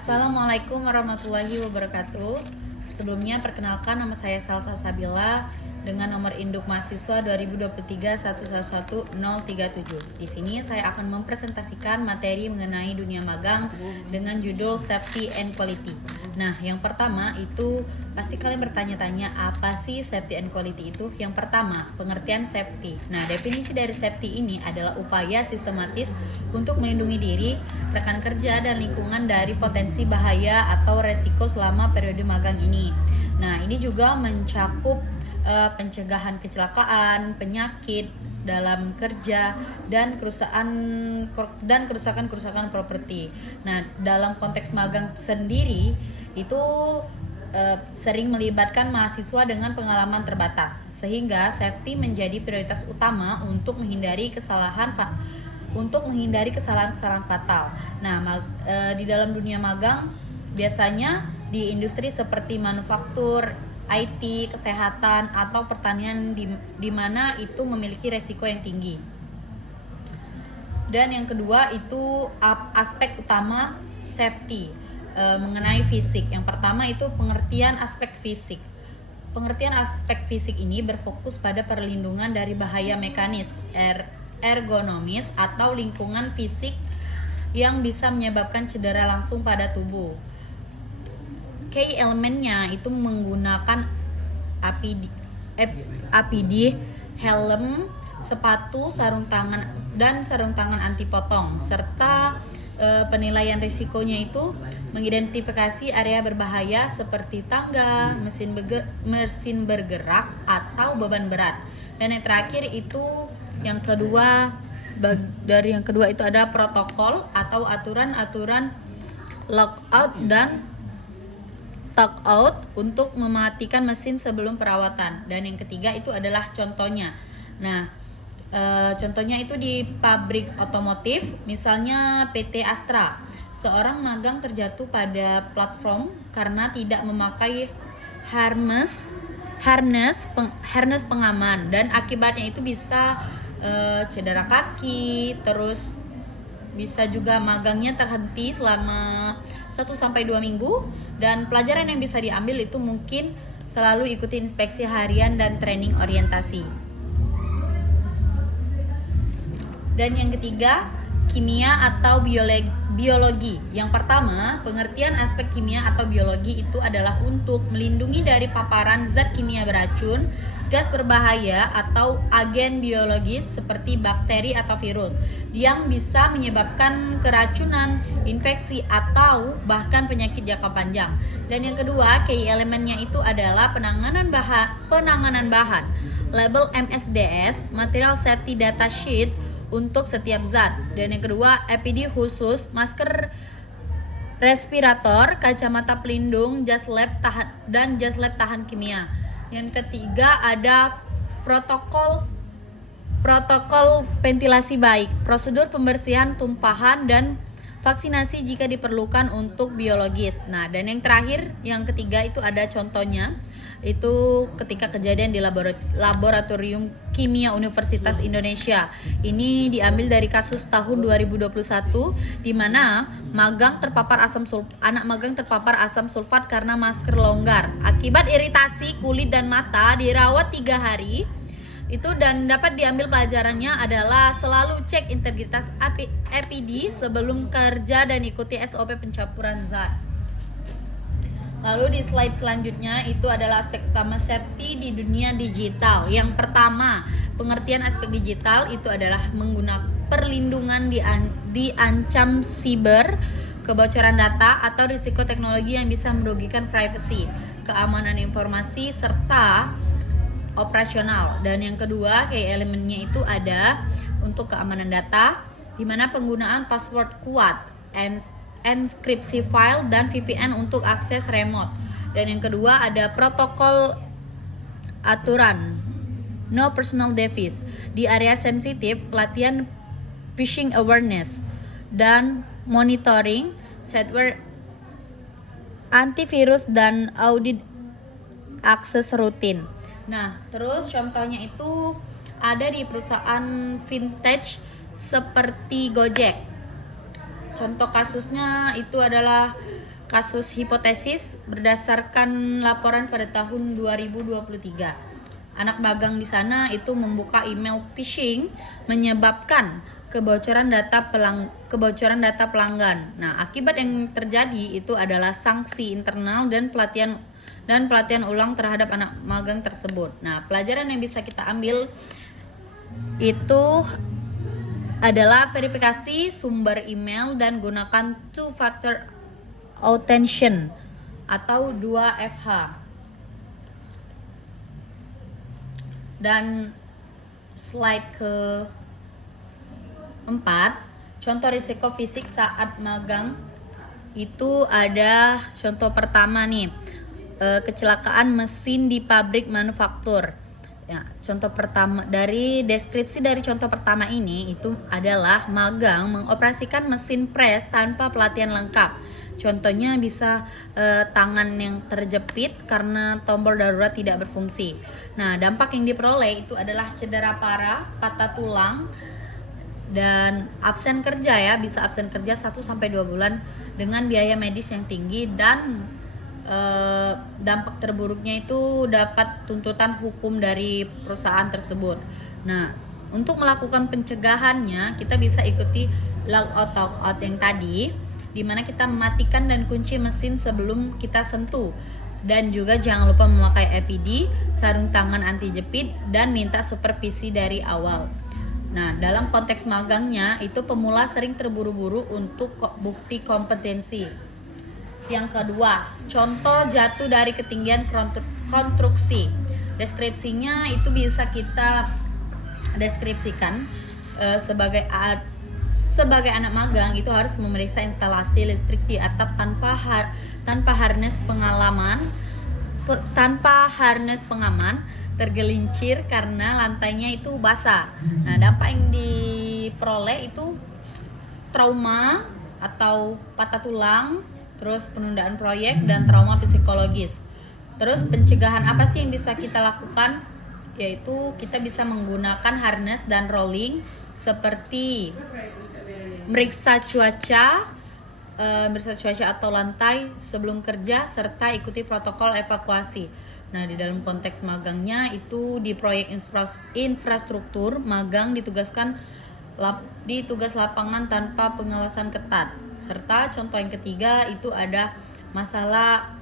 Assalamualaikum warahmatullahi wabarakatuh. Sebelumnya perkenalkan, nama saya Salsa Sabila dengan nomor induk mahasiswa 2023111037. Di sini saya akan mempresentasikan materi mengenai dunia magang dengan judul Safety and Quality. Nah, yang pertama itu pasti kalian bertanya-tanya, apa sih safety and quality itu? Yang pertama, pengertian safety. Nah, definisi dari safety ini adalah upaya sistematis untuk melindungi diri, rekan kerja, dan lingkungan dari potensi bahaya atau resiko selama periode magang ini. Nah, ini juga mencakup pencegahan kecelakaan, penyakit dalam kerja, dan kerusakan properti. Nah, dalam konteks magang sendiri itu sering melibatkan mahasiswa dengan pengalaman terbatas, sehingga safety menjadi prioritas utama untuk menghindari kesalahan fatal. Nah, di dalam dunia magang biasanya di industri seperti manufaktur, IT, kesehatan, atau pertanian di mana itu memiliki resiko yang tinggi. Dan yang kedua itu aspek utama safety mengenai fisik. Yang pertama itu pengertian aspek fisik. Pengertian aspek fisik ini berfokus pada perlindungan dari bahaya mekanis, ergonomis, atau lingkungan fisik yang bisa menyebabkan cedera langsung pada tubuh. Key elemennya itu menggunakan APD, helm, sepatu, sarung tangan anti potong, serta penilaian risikonya itu mengidentifikasi area berbahaya seperti tangga, mesin bergerak, atau beban berat. Dan yang terakhir itu yang kedua itu ada protokol atau aturan lockout dan out untuk mematikan mesin sebelum perawatan. Dan yang ketiga itu adalah contohnya. Nah, contohnya itu di pabrik otomotif, misalnya PT Astra. Seorang magang terjatuh pada platform karena tidak memakai harness pengaman, dan akibatnya itu bisa cedera kaki, terus bisa juga magangnya terhenti selama 1-2 minggu. Dan pelajaran yang bisa diambil itu mungkin selalu ikuti inspeksi harian dan training orientasi. Dan yang ketiga, kimia atau biologi. Yang pertama, pengertian aspek kimia atau biologi itu adalah untuk melindungi dari paparan zat kimia beracun, gas berbahaya, atau agen biologis seperti bakteri atau virus yang bisa menyebabkan keracunan, infeksi, atau bahkan penyakit jangka panjang. Dan yang kedua, key elemennya itu adalah penanganan bahan, label MSDS, material safety data sheet untuk setiap zat. Dan yang kedua, APD khusus, masker respirator, kacamata pelindung, jas lab tahan kimia. Yang ketiga ada protokol ventilasi baik, prosedur pembersihan tumpahan, dan vaksinasi jika diperlukan untuk biologis. Nah, dan yang terakhir, yang ketiga itu ada contohnya, itu ketika kejadian di laboratorium kimia Universitas Indonesia. Ini diambil dari kasus tahun 2021 di mana anak magang terpapar asam sulfat karena masker longgar. Akibat iritasi kulit dan mata, dirawat 3 hari. Itu, dan dapat diambil pelajarannya adalah selalu cek integritas APD sebelum kerja dan ikuti SOP pencampuran zat. Lalu di slide selanjutnya itu adalah aspek utama safety di dunia digital. Yang pertama, pengertian aspek digital itu adalah menggunakan perlindungan diancam siber, kebocoran data, atau risiko teknologi yang bisa merugikan privasi, keamanan informasi, serta operasional. Dan yang kedua, kayak elemennya itu ada untuk keamanan data, di mana penggunaan password kuat, enkripsi file, dan VPN untuk akses remote. Dan yang kedua ada protokol aturan no personal device di area sensitif, pelatihan phishing awareness, dan monitoring software antivirus, dan audit akses rutin. Nah, terus contohnya itu ada di perusahaan vintage seperti Gojek. Contoh kasusnya itu adalah kasus hipotesis berdasarkan laporan pada tahun 2023. Anak magang di sana itu membuka email phishing menyebabkan kebocoran data pelanggan. Nah, akibat yang terjadi itu adalah sanksi internal dan pelatihan ulang terhadap anak magang tersebut. Nah, pelajaran yang bisa kita ambil itu adalah verifikasi sumber email dan gunakan two factor authentication atau 2FH. Dan slide ke 4, contoh risiko fisik saat magang itu ada contoh pertama nih, kecelakaan mesin di pabrik manufaktur. Ya, contoh pertama dari deskripsi dari contoh pertama ini itu adalah magang mengoperasikan mesin pres tanpa pelatihan lengkap. Contohnya bisa tangan yang terjepit karena tombol darurat tidak berfungsi. Nah, dampak yang diperoleh itu adalah cedera parah, patah tulang, dan absen kerja ya, bisa absen kerja 1-2 bulan dengan biaya medis yang tinggi, dan dampak terburuknya itu dapat tuntutan hukum dari perusahaan tersebut. Nah, untuk melakukan pencegahannya kita bisa ikuti logout talkout yang tadi, di mana kita mematikan dan kunci mesin sebelum kita sentuh, dan juga jangan lupa memakai APD, sarung tangan anti jepit, dan minta supervisi dari awal. Nah, dalam konteks magangnya itu pemula sering terburu-buru untuk bukti kompetensi. Yang kedua, contoh jatuh dari ketinggian konstruksi. Deskripsinya itu bisa kita deskripsikan sebagai anak magang itu harus memeriksa instalasi listrik di atap tanpa harness pengaman, tergelincir karena lantainya itu basah. Nah, dampak yang diperoleh itu trauma atau patah tulang, terus penundaan proyek, dan trauma psikologis. Terus pencegahan apa sih yang bisa kita lakukan? Yaitu kita bisa menggunakan harness dan rolling seperti meriksa cuaca atau lantai sebelum kerja, serta ikuti protokol evakuasi. Nah, di dalam konteks magangnya itu di proyek infrastruktur, magang ditugaskan di tugas lapangan tanpa pengawasan ketat. Serta contoh yang ketiga itu ada masalah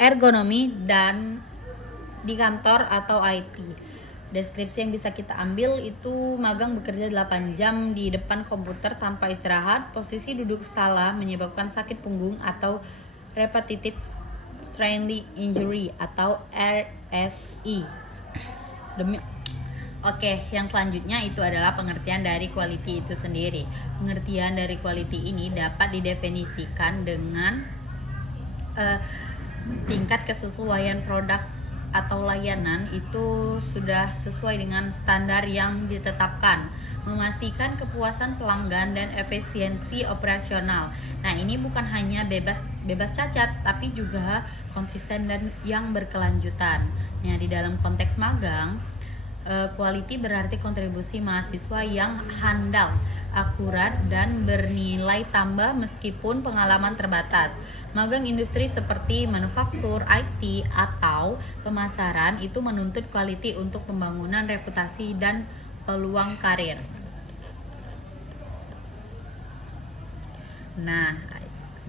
ergonomi dan di kantor atau IT. Deskripsi yang bisa kita ambil itu magang bekerja 8 jam di depan komputer tanpa istirahat, posisi duduk salah menyebabkan sakit punggung atau repetitive strain injury atau RSI. Oke, yang selanjutnya itu adalah pengertian dari quality itu sendiri. Pengertian dari quality ini dapat didefinisikan dengan tingkat kesesuaian produk atau layanan itu sudah sesuai dengan standar yang ditetapkan, memastikan kepuasan pelanggan dan efisiensi operasional. Nah, ini bukan hanya bebas cacat, tapi juga konsisten dan yang berkelanjutan. Nah, di dalam konteks magang, quality berarti kontribusi mahasiswa yang handal, akurat, dan bernilai tambah meskipun pengalaman terbatas. Magang industri seperti manufaktur, IT, atau pemasaran itu menuntut quality untuk pembangunan reputasi dan peluang karir. Nah,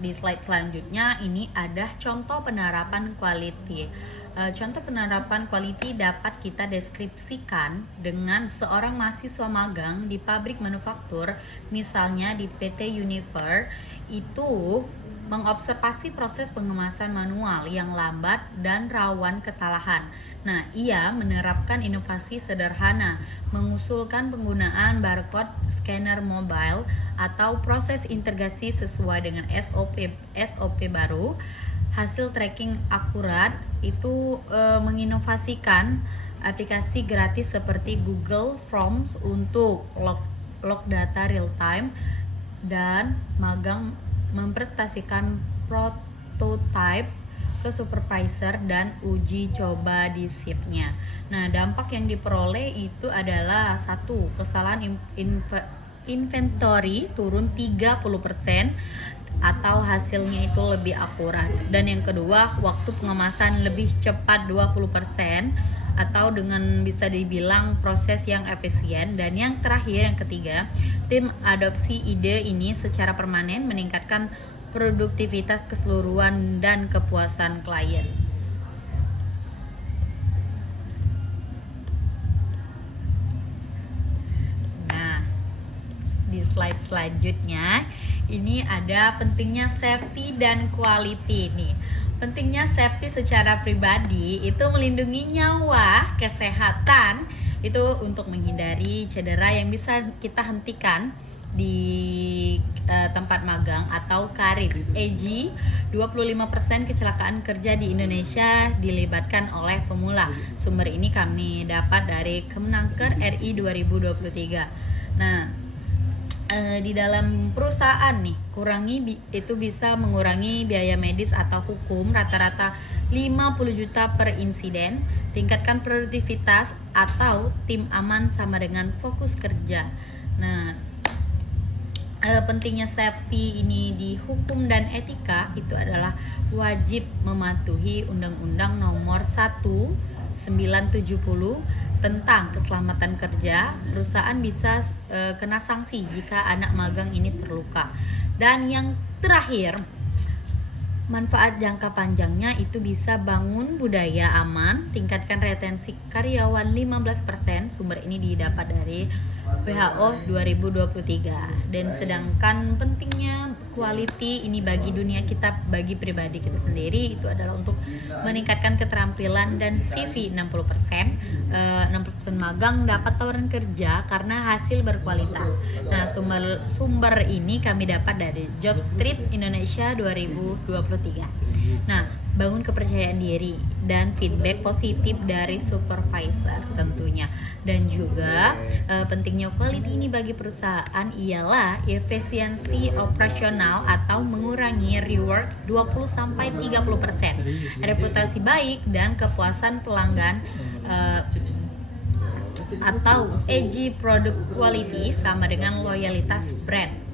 di slide selanjutnya ini ada contoh penerapan quality. Contoh penerapan quality dapat kita deskripsikan dengan seorang mahasiswa magang di pabrik manufaktur, misalnya di PT Univer, itu mengobservasi proses pengemasan manual yang lambat dan rawan kesalahan. Nah, ia menerapkan inovasi sederhana, mengusulkan penggunaan barcode scanner mobile atau proses integrasi sesuai dengan SOP baru. Hasil tracking akurat itu menginovasikan aplikasi gratis seperti Google Forms untuk log data real time, dan magang mempresentasikan prototype ke supervisor dan uji coba di shiftnya. Nah, dampak yang diperoleh itu adalah 1. Kesalahan inventory turun 30% atau hasilnya itu lebih akurat. Dan yang kedua, waktu pengemasan lebih cepat 20% atau dengan bisa dibilang proses yang efisien. Dan yang terakhir, yang ketiga, tim adopsi ide ini secara permanen meningkatkan produktivitas keseluruhan dan kepuasan klien. Nah, di slide selanjutnya ini ada pentingnya safety dan quality nih. Pentingnya safety secara pribadi itu melindungi nyawa, kesehatan itu untuk menghindari cedera yang bisa kita hentikan di tempat magang atau karir. EG, 25% kecelakaan kerja di Indonesia dilibatkan oleh pemula. Sumber ini kami dapat dari Kemenaker RI 2023. Nah, di dalam perusahaan nih itu bisa mengurangi biaya medis atau hukum rata-rata 50 juta per insiden, tingkatkan produktivitas atau tim aman sama dengan fokus kerja. Nah, pentingnya safety ini di hukum dan etika itu adalah wajib mematuhi Undang-Undang Nomor 1970 tentang keselamatan kerja. Perusahaan bisa kena sanksi jika anak magang ini terluka. Dan yang terakhir, manfaat jangka panjangnya itu bisa bangun budaya aman, tingkatkan retensi karyawan 15%. Sumber ini didapat dari WHO 2023. Dan sedangkan pentingnya quality ini bagi dunia kita, bagi pribadi kita sendiri, itu adalah untuk meningkatkan keterampilan dan CV 60%. 60% magang dapat tawaran kerja karena hasil berkualitas. Nah, sumber ini kami dapat dari Jobstreet Indonesia 2023. Nah, bangun kepercayaan diri dan feedback positif dari supervisor tentunya. Dan juga pentingnya quality ini bagi perusahaan ialah efisiensi operasional atau mengurangi rework 20-30%, reputasi baik dan kepuasan pelanggan atau EG product quality sama dengan loyalitas brand.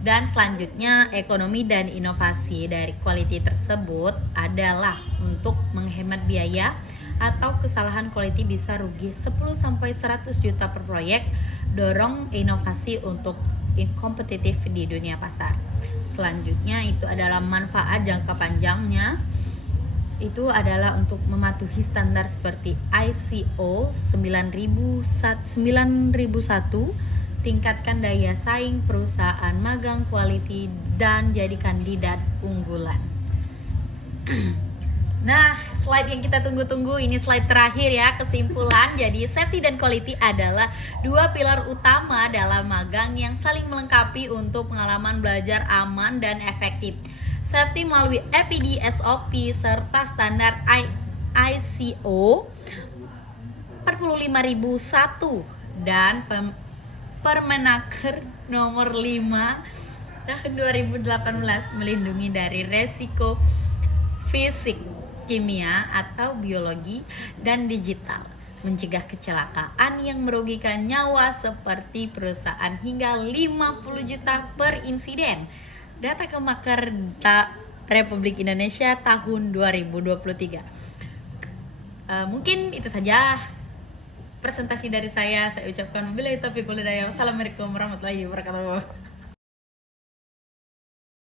Dan selanjutnya, ekonomi dan inovasi dari quality tersebut adalah untuk menghemat biaya atau kesalahan quality bisa rugi 10-100 juta per proyek, dorong inovasi untuk kompetitif di dunia pasar. Selanjutnya itu adalah manfaat jangka panjangnya, itu adalah untuk mematuhi standar seperti ISO 9001, tingkatkan daya saing perusahaan magang quality dan jadi kandidat unggulan. Nah, slide yang kita tunggu-tunggu ini slide terakhir ya, kesimpulan. Jadi safety dan quality adalah dua pilar utama dalam magang yang saling melengkapi untuk pengalaman belajar aman dan efektif. Safety melalui APD, SOP, serta standar ISO 45001 dan Permenaker nomor 5 tahun 2018 melindungi dari resiko fisik, kimia atau biologi dan digital, mencegah kecelakaan yang merugikan nyawa seperti perusahaan hingga 50 juta per insiden. Data Kemenaker Republik Indonesia tahun 2023. Mungkin itu saja presentasi dari saya ucapkan wabillahi taufiq wal hidayah. Wassalamualaikum warahmatullahi wabarakatuh.